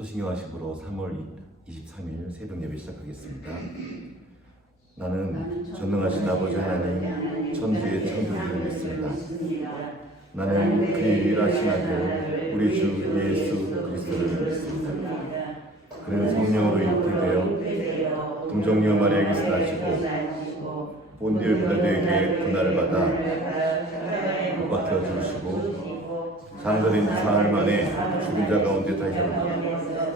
사도신경하식으로 3월 23일 새벽 예배 시작하겠습니다. 나는 전능하신 아버지 하나님 천주의 창조주를 믿습니다. 나는 그의 유일하신 아들 우리 주 예수 그리스도를 믿습니다. 그는 성령으로 잉태되어 동정녀 마리아에게서 나시고 본디오 빌라도에게 고난을 받아 못 박혀 죽으시고 장사된 지 사흘 만에 죽은 자 가운데 다시옵니다.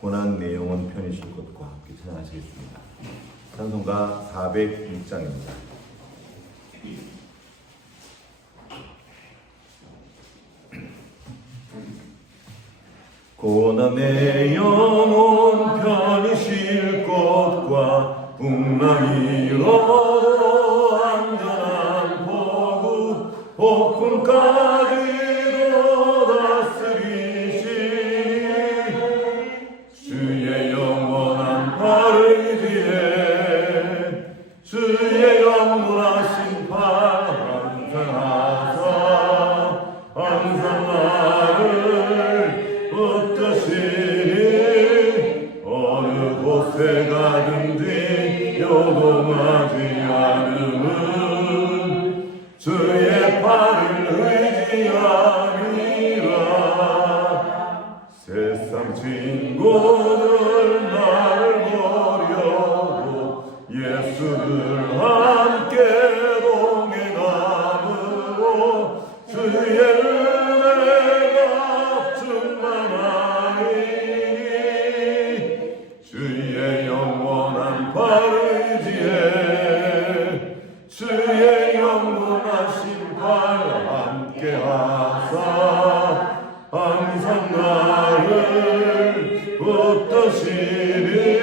고난 내용은 편이실 것과 함께 찬양하시겠습니다. 찬송가 406장입니다. 고난의 영혼 편이실 것과 풍랑이로도 안 Hallelujah. 나를 붙드시니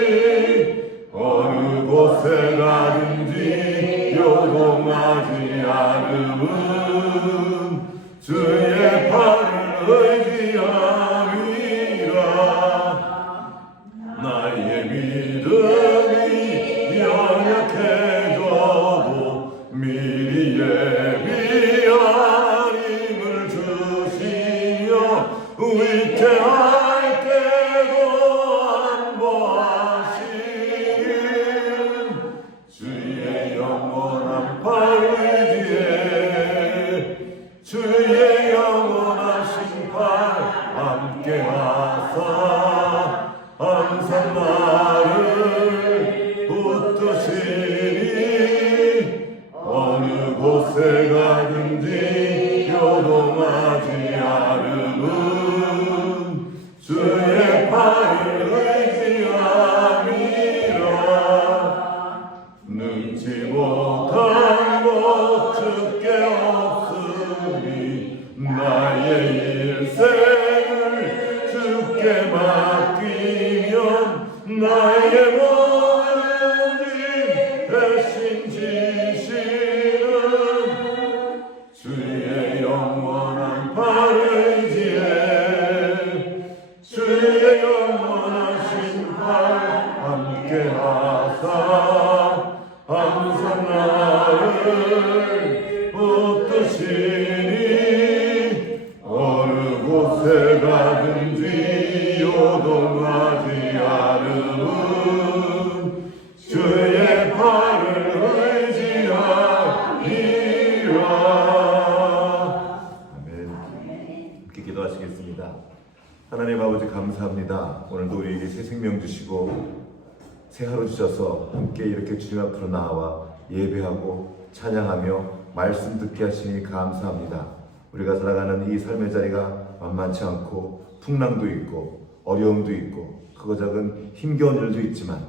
새 하루 주셔서 함께 이렇게 주님 앞으로 나와 예배하고 찬양하며 말씀 듣게 하시니 감사합니다. 우리가 살아가는 이 삶의 자리가 만만치 않고 풍랑도 있고 어려움도 있고 크고 작은 힘겨운 일도 있지만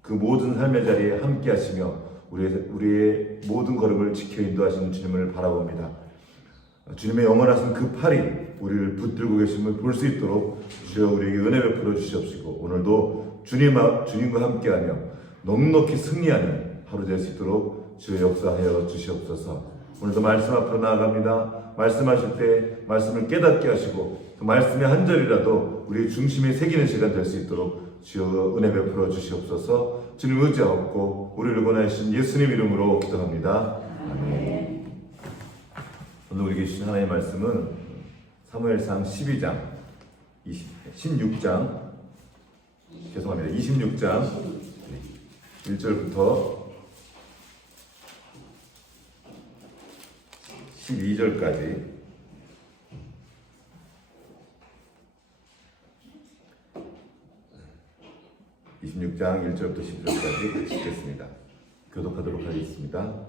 그 모든 삶의 자리에 함께 하시며 우리의, 우리의 모든 걸음을 지켜 인도하시는 주님을 바라봅니다. 주님의 영원하신 그 팔이 우리를 붙들고 계심을 볼 수 있도록 주여 우리에게 은혜 베풀어 주시옵시고 오늘도 주님, 주님과 함께하며 넉넉히 승리하는 하루 될 수 있도록 주의 역사하여 주시옵소서. 오늘도 말씀 앞으로 나아갑니다. 말씀하실 때 말씀을 깨닫게 하시고 그 말씀의 한 절이라도 우리 중심에 새기는 시간 될 수 있도록 주여 은혜 베풀어 주시옵소서. 주님 의지하옵고 우리를 권하신 예수님 이름으로 기도합니다. 아멘. 오늘 우리에게 주신 하나님의 말씀은 사무엘상 12장, 20, 16장, 죄송합니다. 26장 1절부터 12절까지 26장 1절부터 10절까지 같이 읽겠습니다. 교독하도록 하겠습니다.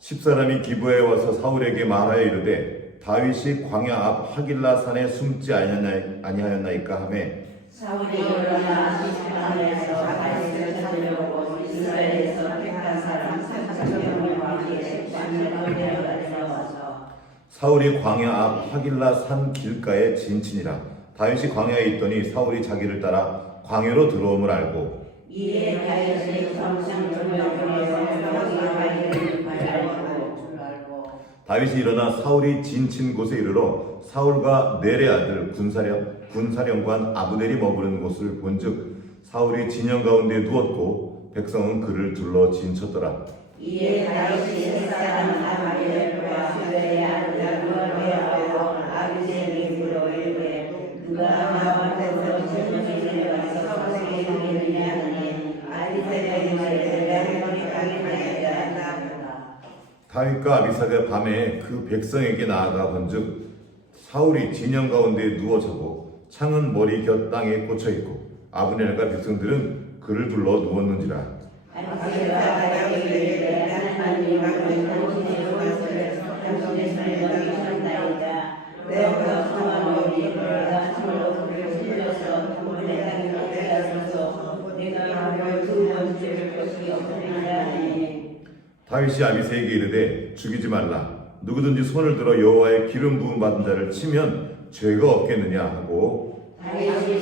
십사람이 기부에 와서 사울에게 말하여 이르되 다윗이 광야 앞 하길라 산에 숨지 아니하였나- 아니하였나이까 하매 사울이 일어나 시스탄에서 다윗을 찾으려고 이스라엘에서 택한 사람 3천명을 왕에게 왕을 데려다녀와서 사울이 광야 앞 하길라 산 길가에 진친이라. 다윗이 광야에 있더니 사울이 자기를 따라 광야로 들어옴을 알고 이에 다윗이 성상 조명을 여기에 가기를 바라고 줄 알고 다윗이 일어나 사울이 진친 곳에 이르러 사울과 넬의 아들 군사령 군사령관 아브넬이 머무는 곳을 본즉 사울이 진영 가운데 누웠고 백성은 그를 둘러 진쳤더라. 이에 다윗이 옛사람 아비엘과 수베의 아들 아비셀에게 물어 이르되 그가 다 다윗과 아비사가 밤에 그 백성에게 나아가 본즉 사울이 진영 가운데 누워 자고 창은 머리 곁 땅에 꽂혀 있고 아브넬과 백성들은 그를 둘러 누웠는지라 다윗이 아비새에게 이르되 죽이지 말라. 누구든지 손을 들어 여호와의 기름 부음 받은 자를 치면 죄가 없겠느냐 하고 다윗이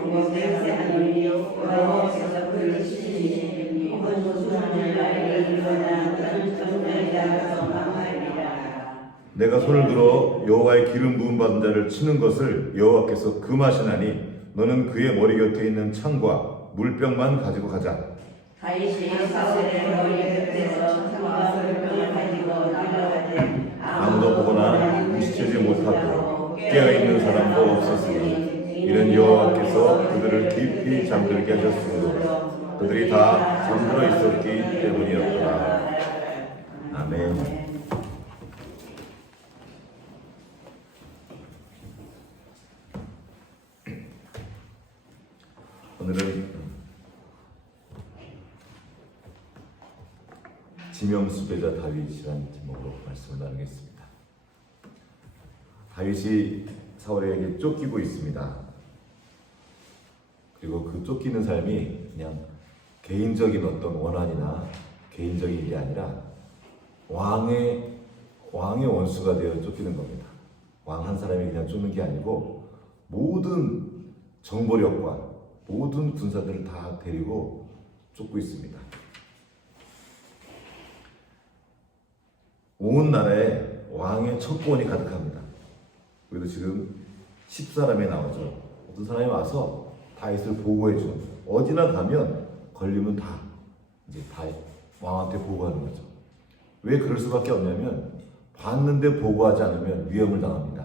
분을 맹세하노니 여호와께서 그를 치시니 일어나 망하리라 내가 손을 들어 여호와의 기름 부음 받은 자를 치는 것을 여호와께서 금하시나니 너는 그의 머리 곁에 있는 창과 물병만 가지고 가자 다윗이 사울의 머리 곁에서 창과 물병을 가지고 나가되 아무도 보거나 무시치지 못하고 깨어있는 사람도 없었으니 이는 여호와께서 그들을 깊이 잠들게 하셨으므로 그들이 다 잠들어 있었기 때문이었더라. 아멘 오늘은 지명수 배자 다윗이라는 제목으로 말씀을 나누겠습니다. 다윗이 사울에게 쫓기고 있습니다. 그리고 그 쫓기는 삶이 그냥 개인적인 어떤 원한이나 개인적인 일이 아니라 왕의 왕의 원수가 되어 쫓기는 겁니다. 왕 한 사람이 그냥 쫓는 게 아니고 모든 정보력과 모든 군사들을 다 데리고 쫓고 있습니다. 온 나라에 왕의 첩보원이 가득합니다. 그래도 지금 10사람이 나오죠. 어떤 사람이 와서 다윗을 보고해 줘. 어디나 가면 걸리면 다 이제 다 왕한테 보고하는 거죠. 왜 그럴 수밖에 없냐면 봤는데 보고하지 않으면 위험을 당합니다.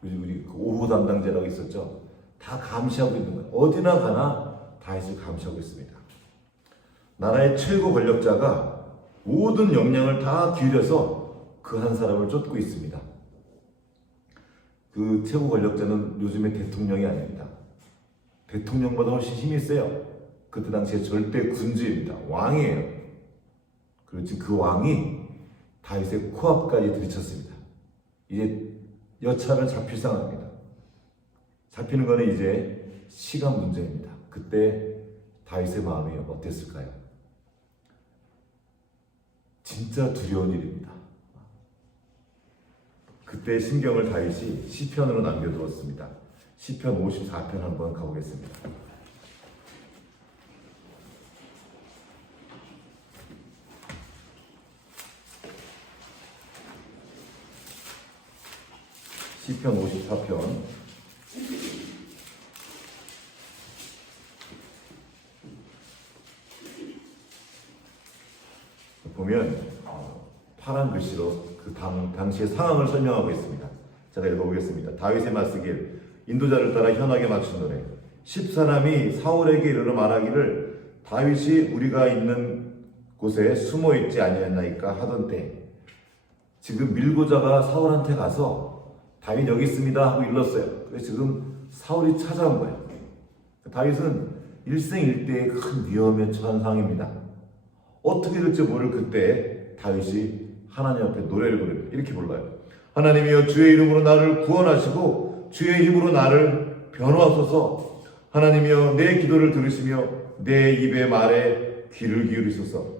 그리고 우리 그 오후 담당자라고 있었죠. 다 감시하고 있는 거예요. 어디나 가나 다윗을 감시하고 있습니다. 나라의 최고 권력자가 모든 역량을 다 기울여서 그 한 사람을 쫓고 있습니다. 그 최고 권력자는 요즘의 대통령이 아닙니다. 대통령보다 훨씬 힘이 세요. 그때 당시에 절대 군주입니다. 왕이에요. 지금 그 왕이 다윗의 코앞까지 들이쳤습니다. 이제 여차하면 잡힐 상황입니다. 잡히는 거는 이제 시간 문제입니다. 그때 다윗의 마음이 어땠을까요? 진짜 두려운 일입니다. 그때 신경을 다윗이 시편으로 남겨두었습니다. 시편 54편 한번 가보겠습니다. 시편 54편 보면 어, 파란 글씨로 그 당, 당시의 상황을 설명하고 있습니다. 제가 읽어보겠습니다. 다윗의 맞쓰길 인도자를 따라 현하게 맞춘 노래 10사람이 사울에게 이르러 말하기를 다윗이 우리가 있는 곳에 숨어 있지 아니했나이까 하던 때 지금 밀고자가 사울한테 가서 다윗 여기 있습니다 하고 일렀어요. 그래서 지금 사울이 찾아온 거예요. 다윗은 일생일대의 큰 위험에 처한 상황입니다. 어떻게 될지 모를 그때 다윗이 하나님 앞에 노래를 부릅니다. 이렇게 불러요. 하나님이여 주의 이름으로 나를 구원하시고 주의 힘으로 나를 변호하소서. 하나님이여 내 기도를 들으시며 내 입의 말에 귀를 기울이소서.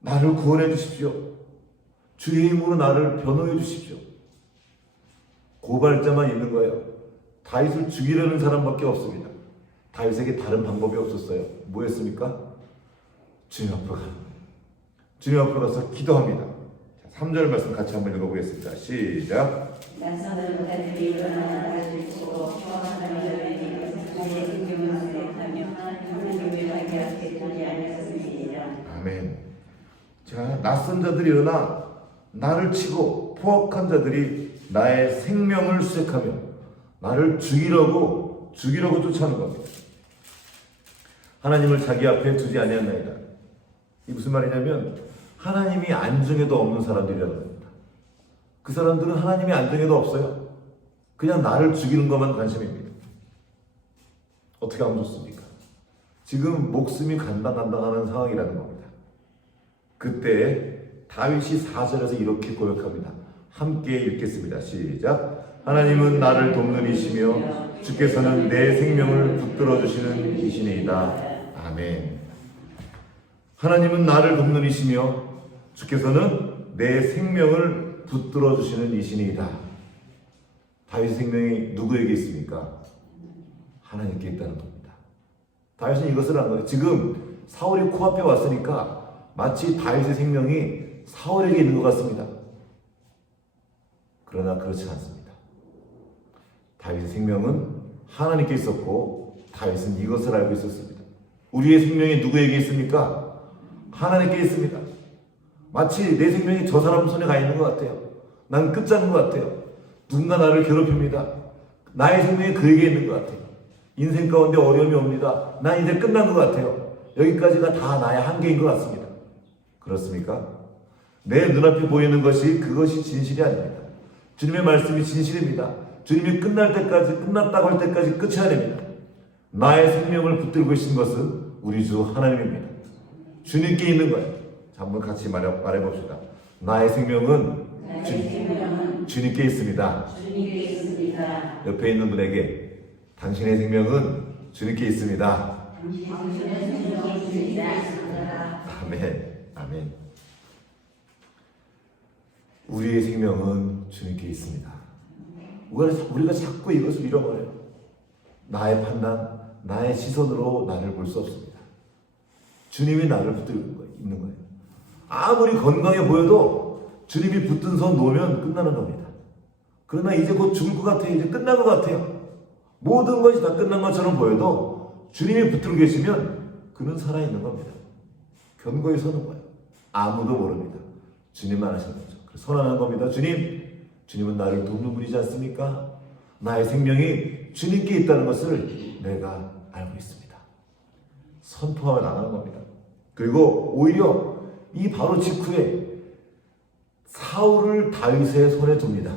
나를 구원해 주십시오. 주의 힘으로 나를 변호해 주십시오. 고발자만 있는 거예요. 다윗을 죽이려는 사람밖에 없습니다. 다윗에게 다른 방법이 없었어요. 뭐였습니까? 주님 앞으로 가는. 주님 앞으로 가서 기도합니다. 3절 말씀 같이 한번 읽어보겠습니다. 시작. 아멘. 자, 낯선 자들이 일어나 나를 치고 포악한 자들이 나의 생명을 수색하며 나를 죽이려고 죽이려고 쫓아오는 겁니다. 하나님을 자기 앞에 두지 아니하나이다. 이 무슨 말이냐면 하나님이 안중에도 없는 사람들이라는 겁니다. 그 사람들은 하나님이 안중에도 없어요. 그냥 나를 죽이는 것만 관심입니다. 어떻게 하면 좋습니까? 지금 목숨이 간당간당하는 상황이라는 겁니다. 그때 다윗이 4절에서 이렇게 고백합니다. 함께 읽겠습니다. 시작. 하나님은 나를 돕는 이시며 주께서는 내 생명을 붙들어 주시는 이시니이다. 아멘. 하나님은 나를 돕는 이시며 주께서는 내 생명을 붙들어 주시는 이시니이다. 다윗의 생명이 누구에게 있습니까? 하나님께 있다는 겁니다. 다윗은 이것을 한 거예요. 지금 사울이 코앞에 왔으니까 마치 다윗의 생명이 사울에게 있는 것 같습니다. 그러나 그렇지 않습니다. 다윗의 생명은 하나님께 있었고 다윗은 이것을 알고 있었습니다. 우리의 생명이 누구에게 있습니까? 하나님께 있습니다. 마치 내 생명이 저 사람 손에 가 있는 것 같아요. 난 끝자는 것 같아요. 누군가 나를 괴롭힙니다. 나의 생명이 그에게 있는 것 같아요. 인생 가운데 어려움이 옵니다. 난 이제 끝난 것 같아요. 여기까지가 다 나의 한계인 것 같습니다. 그렇습니까? 내 눈앞에 보이는 것이 그것이 진실이 아닙니다. 주님의 말씀이 진실입니다. 주님이 끝날 때까지, 끝났다고 할 때까지 끝이 아닙니다. 나의 생명을 붙들고 계신 것은 우리 주 하나님입니다. 주님께 있는 거예요. 자, 한번 같이 말해, 말해봅시다. 나의 생명은 나의 생명은 주님께 있습니다. 주님께 있습니다. 옆에 있는 분에게 당신의 생명은 주님께 있습니다. 당신은 주님께 있습니다. 아멘. 아멘. 우리의 생명은 주님께 있습니다. 우리가 자꾸 이것을 잃어버려요. 나의 판단, 나의 시선으로 나를 볼 수 없습니다. 주님이 나를 붙들고 있는 거예요. 아무리 건강해 보여도 주님이 붙든 손 놓으면 끝나는 겁니다. 그러나 이제 곧 죽을 것 같아요. 이제 끝난 것 같아요. 모든 것이 다 끝난 것처럼 보여도 주님이 붙들고 계시면 그는 살아있는 겁니다. 견고히 서는 거예요. 아무도 모릅니다. 주님만 하시는 거죠. 그래서 선언하는 겁니다. 주님, 주님은 나를 돕는 분이지 않습니까? 나의 생명이 주님께 있다는 것을 내가 알고 있습니다. 선포하며 나가는 겁니다. 그리고 오히려 이 바로 직후에 사울을 다윗의 손에 둡니다.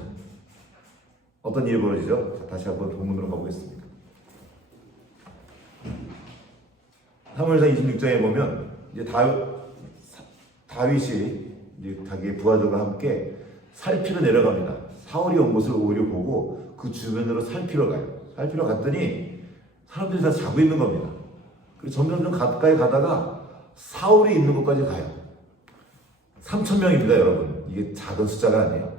어떤 일이 벌어지죠? 자, 다시 한번 본문으로 가보겠습니다. 사무엘상 26장에 보면 이제 다윗, 다윗이 이제 자기 부하들과 함께 살피러 내려갑니다. 사울이 온 것을 오히려 보고 그 주변으로 살피러 가요. 살피러 갔더니 사람들이 다 자고 있는 겁니다. 그래서 점점점 가까이 가다가 사울이 있는 곳까지 가요. 3천 명입니다, 여러분. 이게 작은 숫자가 아니에요.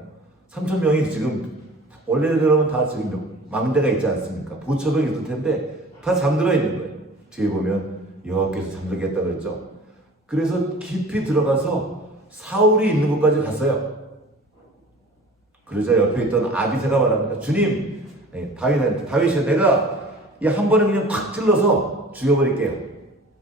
3천 명이 지금 원래대로면 다 지금 망대가 있지 않습니까? 보초병이 있을 텐데 다 잠들어 있는 거예요. 뒤에 보면 여호와께서 잠들게 했다 그랬죠. 그래서 깊이 들어가서 사울이 있는 곳까지 갔어요. 그러자 옆에 있던 아비세가 말합니다. 주님, 네, 다윗한테 다윗이 내가 이 한 번에 그냥 팍 찔러서 죽여버릴게요.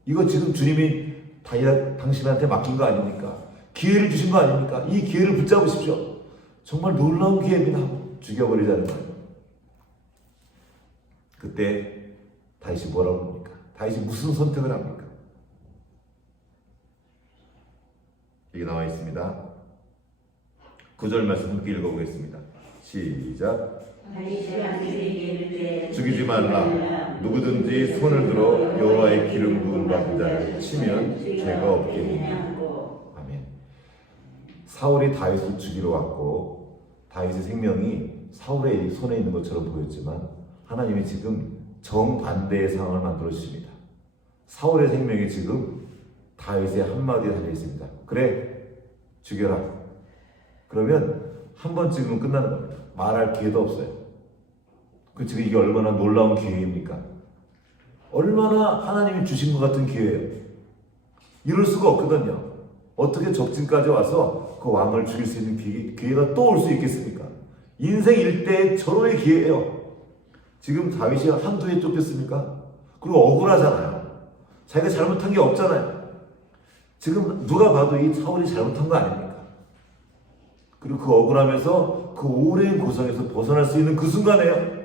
이거 지금 주님이 당신한테 맡긴 거 아닙니까? 기회를 주신 거 아닙니까? 이 기회를 붙잡으십시오. 정말 놀라운 기회입니다. 죽여버리자는 거예요. 그때 다윗이 뭐라고 합니까? 다윗이 무슨 선택을 합니까? 여기 나와 있습니다. 구절 말씀 함께 읽어보겠습니다. 시작. 죽이지 말라. 누구든지 손을 들어 여호와의 기름 부은 받은 자를 치면 죄가 없겠느냐. 아멘. 사울이 다윗을 죽이러 왔고 다윗의 생명이 사울의 손에 있는 것처럼 보였지만 하나님이 지금 정반대의 상황을 만들어 주십니다. 사울의 생명이 지금 다윗의 한마디에 달려 있습니다. 그래 죽여라. 그러면 한 번쯤은 끝나는 겁니다. 말할 기회도 없어요. 그 지금 이게 얼마나 놀라운 기회입니까? 얼마나 하나님이 주신 것 같은 기회예요. 이럴 수가 없거든요. 어떻게 적진까지 와서 그 왕을 죽일 수 있는 기회, 기회 가 또 올 수 있겠습니까? 인생 일대의 절호의 기회예요. 지금 다윗이 한두 해 쫓겼습니까? 그리고 억울하잖아요. 자기가 잘못한 게 없잖아요. 지금 누가 봐도 이 사울이 잘못한 거 아닙니까? 그리고 그 억울하면서 그 오랜 고성에서 벗어날 수 있는 그 순간에요.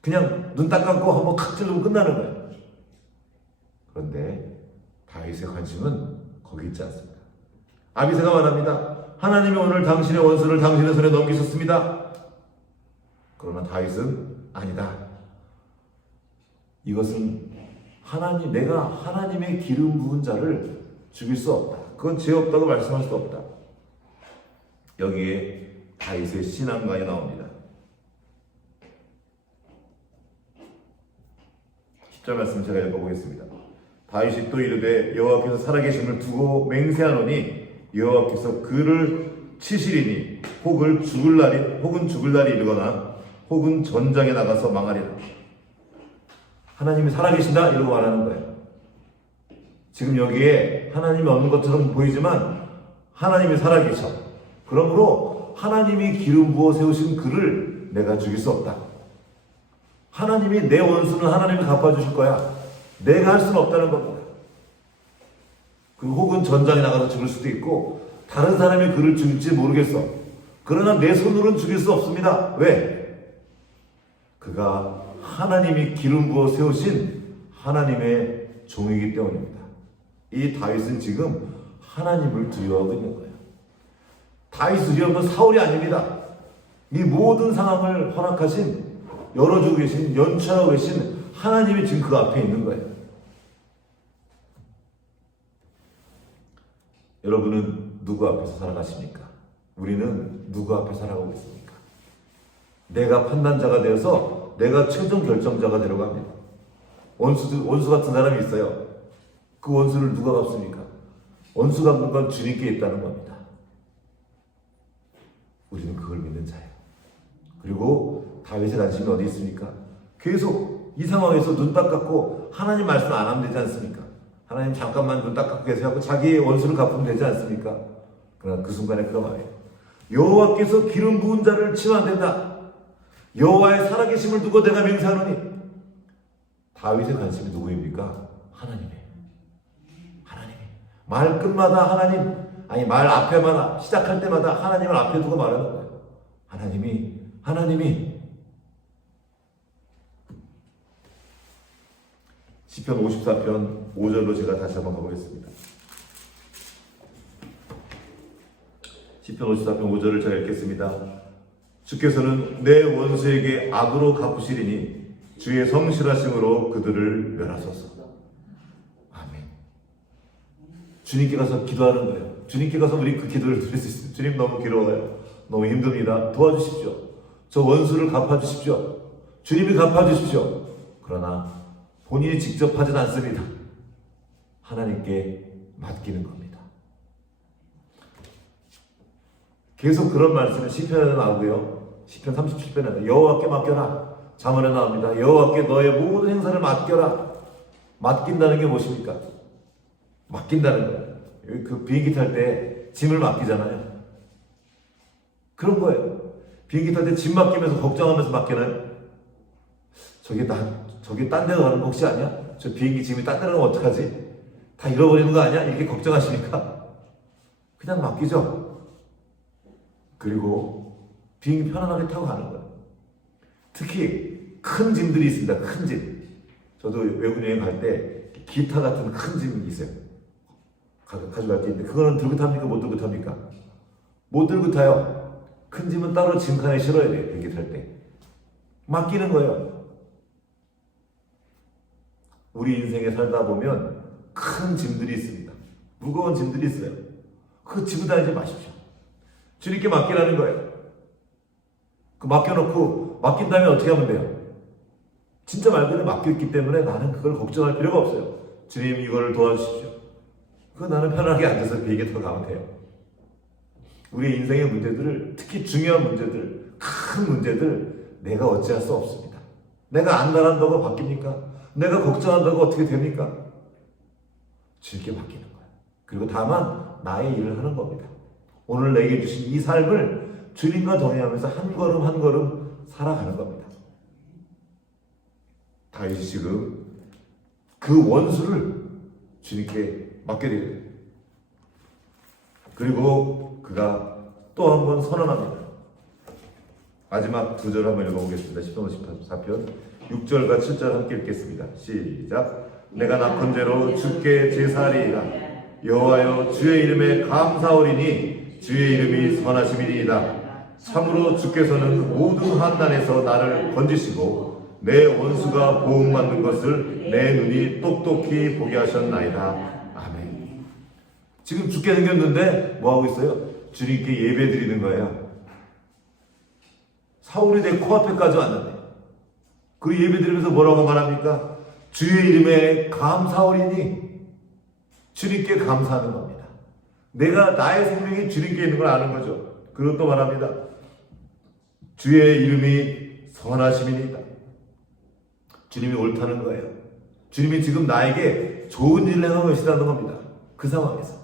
그냥 눈 딱 감고 한번 칵 찔르면 끝나는 거예요. 그런데 다윗의 관심은 거기 있지 않습니다. 아비세가 말합니다. 하나님이 오늘 당신의 원수를 당신의 손에 넘기셨습니다. 그러나 다윗은 아니다. 이것은 하나님 내가 하나님의 기름 부은 자를 죽일 수 없다. 그건 죄 없다고 말씀할 수 없다. 여기에 다윗의 신앙관이 나옵니다. 10절 말씀 제가 읽어보겠습니다. 다윗이 또 이르되 여호와께서 살아계심을 두고 맹세하노니 여호와께서 그를 치시리니 혹을 죽을 날이 혹은 죽을 날이 이르거나 혹은 전장에 나가서 망하리라. 하나님이 살아계신다 이러고 말하는 거예요. 지금 여기에 하나님이 없는 것처럼 보이지만 하나님이 살아계셔. 그러므로 하나님이 기름 부어 세우신 그를 내가 죽일 수 없다. 하나님이 내 원수는 하나님이 갚아주실 거야. 내가 할 수는 없다는 겁니다. 그리고 혹은 전장에 나가서 죽을 수도 있고 다른 사람이 그를 죽일지 모르겠어. 그러나 내 손으로는 죽일 수 없습니다. 왜? 그가 하나님이 기름 부어 세우신 하나님의 종이기 때문입니다. 이 다윗은 지금 하나님을 두려워하고 있는 거예요. 다윗을 두려운 사울이 아닙니다. 이 모든 상황을 허락하신 열어주고 계신 연출하고 계신 하나님이 지금 그 앞에 있는 거예요. 여러분은 누구 앞에서 살아가십니까? 우리는 누구 앞에 살아가고 있습니까? 내가 판단자가 되어서 내가 최종 결정자가 되려고 합니다. 원수 원수 같은 사람이 있어요. 그 원수를 누가 갚습니까? 원수 갚는 건 주님께 있다는 겁니다. 우리는 그걸 믿는 자예요. 그리고 다윗의 관심이 어디 있습니까? 계속 이 상황에서 눈 딱 감고 하나님 말씀 안 하면 되지 않습니까? 하나님 잠깐만 눈 딱 감고 계세요. 자기의 원수를 갚으면 되지 않습니까? 그러나 그 순간에 그가 말해요. 여호와께서 기름 부은 자를 치면 안 된다. 여호와의 살아계심을 두고 내가 맹세하노니 다윗의 관심이 누구입니까? 하나님이에요. 하나님. 말 끝마다 하나님, 아니 말 앞에마다 시작할 때마다 하나님을 앞에 두고 말하는 거예요. 하나님이 하나님이 시편 54편 5절로 제가 다시 한번 가보겠습니다. 시편 54편 5절을 제가 읽겠습니다. 주께서는 내 원수에게 악으로 갚으시리니 주의 성실하심으로 그들을 멸하소서. 아멘. 주님께 가서 기도하는 거예요. 주님께 가서 우리 그 기도를 드릴 수 있어요. 주님 너무 괴로워요. 너무 힘듭니다. 도와주십시오. 저 원수를 갚아주십시오. 주님이 갚아주십시오. 그러나 본인이 직접 하진 않습니다. 하나님께 맡기는 겁니다. 계속 그런 말씀이 시편에 나오고요. 시편 37편에 여호와께 맡겨라. 자문에 나옵니다. 여호와께 너의 모든 행사를 맡겨라. 맡긴다는 게 무엇입니까? 맡긴다는 거예요. 그 비행기 탈 때 짐을 맡기잖아요. 그런 거예요. 비행기 탈 때 짐 맡기면서 걱정하면서 맡기나요? 저게 나, 저게 딴 데로 가는 거 혹시 아니야? 저 비행기 짐이 딴 데로 가면 어떡하지? 다 잃어버리는 거 아니야? 이렇게 걱정하시니까 그냥 맡기죠. 그리고 비행기 편안하게 타고 가는 거예요. 특히 큰 짐들이 있습니다. 큰 짐. 저도 외국 여행 갈 때 기타 같은 큰 짐이 있어요. 가, 가져갈 게 있는데 그거는 들고 탑니까? 못 들고 탑니까? 못 들고 타요. 큰 짐은 따로 짐칸에 실어야 돼요. 비행기 탈 때. 맡기는 거예요. 우리 인생에 살다 보면 큰 짐들이 있습니다. 무거운 짐들이 있어요. 그 지고 다니지 마십시오. 주님께 맡기라는 거예요. 그 맡겨놓고 맡긴 다음에 어떻게 하면 돼요? 진짜 말 그대로 맡겼기 때문에 나는 그걸 걱정할 필요가 없어요. 주님 이걸 도와주십시오. 그 나는 편하게 앉아서 비행기 타고 가면 돼요. 우리 인생의 문제들을 특히 중요한 문제들, 큰 문제들 내가 어찌할 수 없습니다. 내가 안 나간다고 바뀝니까? 내가 걱정한다고 어떻게 됩니까? 주님께 맡기는 거예요. 그리고 다만 나의 일을 하는 겁니다. 오늘 내게 주신 이 삶을 주님과 동행하면서 한 걸음 한 걸음 살아가는 겁니다. 다윗이 지금 그 원수를 주님께 맡겨드려요. 그리고 그가 또 한 번 선언합니다. 마지막 두 절 한번 읽어보겠습니다. 10편 54편 6절과 7절 함께 읽겠습니다. 시작. 내가 낙헌 죄로 주께 제사하리이다. 여호와여 주의 이름에 감사하리니 주의 이름이 선하심이니이다. 참으로 주께서는 모든 환난에서 나를 건지시고 내 원수가 보응받는 것을 내 눈이 똑똑히 보게 하셨나이다. 아멘. 지금 죽게 생겼는데 뭐 하고 있어요? 주님께 예배 드리는 거예요. 사울이 내 코앞에까지 왔는데 그 예배 드리면서 뭐라고 말합니까? 주의 이름에 감사하리니 주님께 감사하는 겁니다. 내가 나의 생명이 주님께 있는 걸 아는 거죠. 그리고 또 말합니다. 주의 이름이 선하심이니이다. 주님이 옳다는 거예요. 주님이 지금 나에게 좋은 일을 행하고 계시다는 겁니다. 그 상황에서.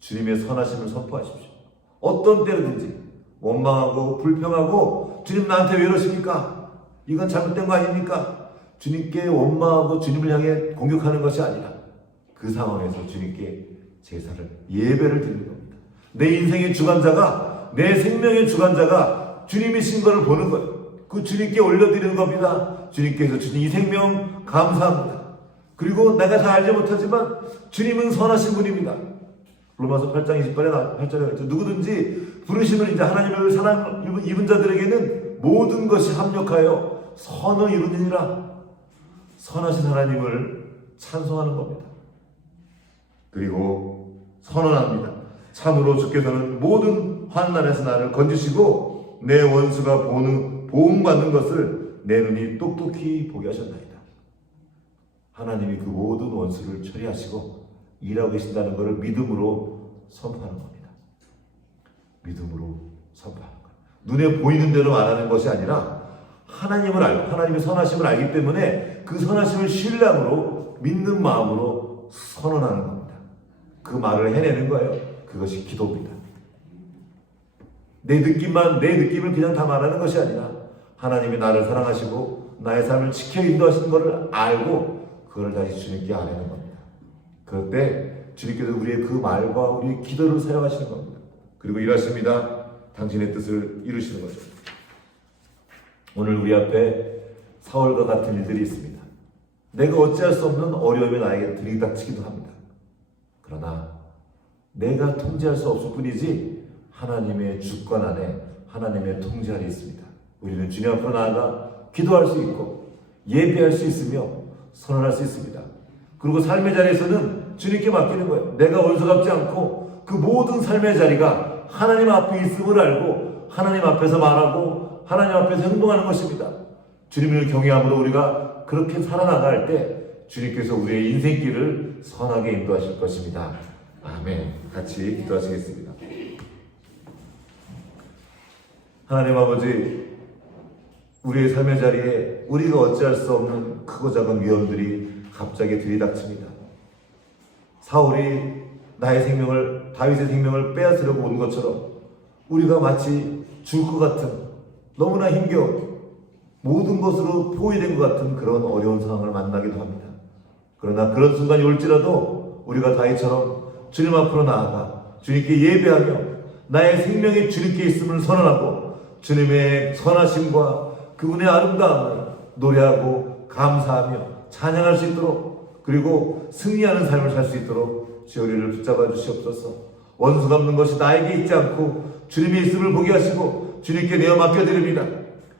주님의 선하심을 선포하십시오. 어떤 때든지 원망하고 불평하고 주님 나한테 왜 이러십니까? 이건 잘못된 거 아닙니까? 주님께 원망하고 주님을 향해 공격하는 것이 아니라 그 상황에서 주님께 제사를 예배를 드리는 겁니다. 내 인생의 주관자가 내 생명의 주관자가 주님이신 것을 보는 거예요. 그 주님께 올려드리는 겁니다. 주님께서 주신 이 생명 감사합니다. 그리고 내가 다 알지 못하지만 주님은 선하신 분입니다. 로마서 8장 28에 8절에 누구든지 부르심을 이제 하나님을 사랑 입은 자들에게는 모든 것이 합력하여 선을 이루느니라 선하신 하나님을 찬송하는 겁니다. 그리고 선언합니다. 참으로 주께서는 모든 환난에서 나를 건지시고 내 원수가 보는 보응받는 것을 내 눈이 똑똑히 보게 하셨나이다. 하나님이 그 모든 원수를 처리하시고 일하고 계신다는 것을 믿음으로 선포하는 겁니다. 믿음으로 것. 눈에 보이는 대로 말하는 것이 아니라 하나님을 알고 하나님의 선하심을 알기 때문에 그 선하심을 신뢰함으로 믿는 마음으로 선언하는 겁니다. 그 말을 해내는 거예요. 그것이 기도입니다. 내 느낌만 내 느낌을 그냥 다 말하는 것이 아니라 하나님이 나를 사랑하시고 나의 삶을 지켜 인도하시는 것을 알고 그걸 다시 주님께 아뢰는 겁니다. 때 주님께서 우리의 그 말과 우리의 기도를 사용하시는 겁니다. 그리고 일하십니다. 당신의 뜻을 이루시는 거죠. 오늘 우리 앞에 사월과 같은 일들이 있습니다. 내가 어찌할 수 없는 어려움이 나에게 들이닥치기도 합니다. 그러나 내가 통제할 수 없을 뿐이지 하나님의 주권 안에 하나님의 통제 안에 있습니다. 우리는 주님 앞으로 나아가 기도할 수 있고 예배할 수 있으며 선언할 수 있습니다. 그리고 삶의 자리에서는 주님께 맡기는 거예요. 내가 원수갑지 않고 그 모든 삶의 자리가 하나님 앞에 있음을 알고 하나님 앞에서 말하고 하나님 앞에서 행동하는 것입니다. 주님을 경외함으로 우리가 그렇게 살아나갈 때 주님께서 우리의 인생길을 선하게 인도하실 것입니다. 아멘. 같이 기도하시겠습니다. 하나님 아버지 우리의 삶의 자리에 우리가 어찌할 수 없는 크고 작은 위험들이 갑자기 들이닥칩니다. 사울이 나의 생명을 다윗의 생명을 빼앗으려고 온 것처럼 우리가 마치 죽을 것 같은 너무나 힘겨운 모든 것으로 포위된 것 같은 그런 어려운 상황을 만나기도 합니다. 그러나 그런 순간이 올지라도 우리가 다윗처럼 주님 앞으로 나아가 주님께 예배하며 나의 생명이 주님께 있음을 선언하고 주님의 선하심과 그분의 아름다움을 노래하고 감사하며 찬양할 수 있도록 그리고 승리하는 삶을 살 수 있도록 주 우리를 붙잡아 주시옵소서. 원수 갚는 것이 나에게 있지 않고 주님의 있음을 보게 하시고 주님께 내어 맡겨드립니다.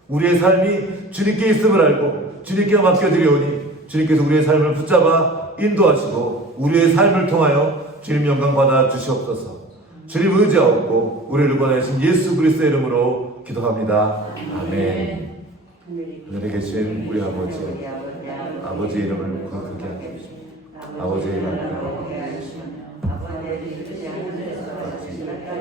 우리의 삶이 주님께 있음을 알고 주님께 맡겨드리오니 주님께서 우리의 삶을 붙잡아 인도하시고 우리의 삶을 통하여 주님 영광 받아 주시옵소서. 주님 의지하옵고 우리를 보내신 예수 그리스도의 이름으로 기도합니다. 아멘. 하늘에 계신 우리 아버지 아버지 이름을 거룩하게 하옵소서 아버지의 이름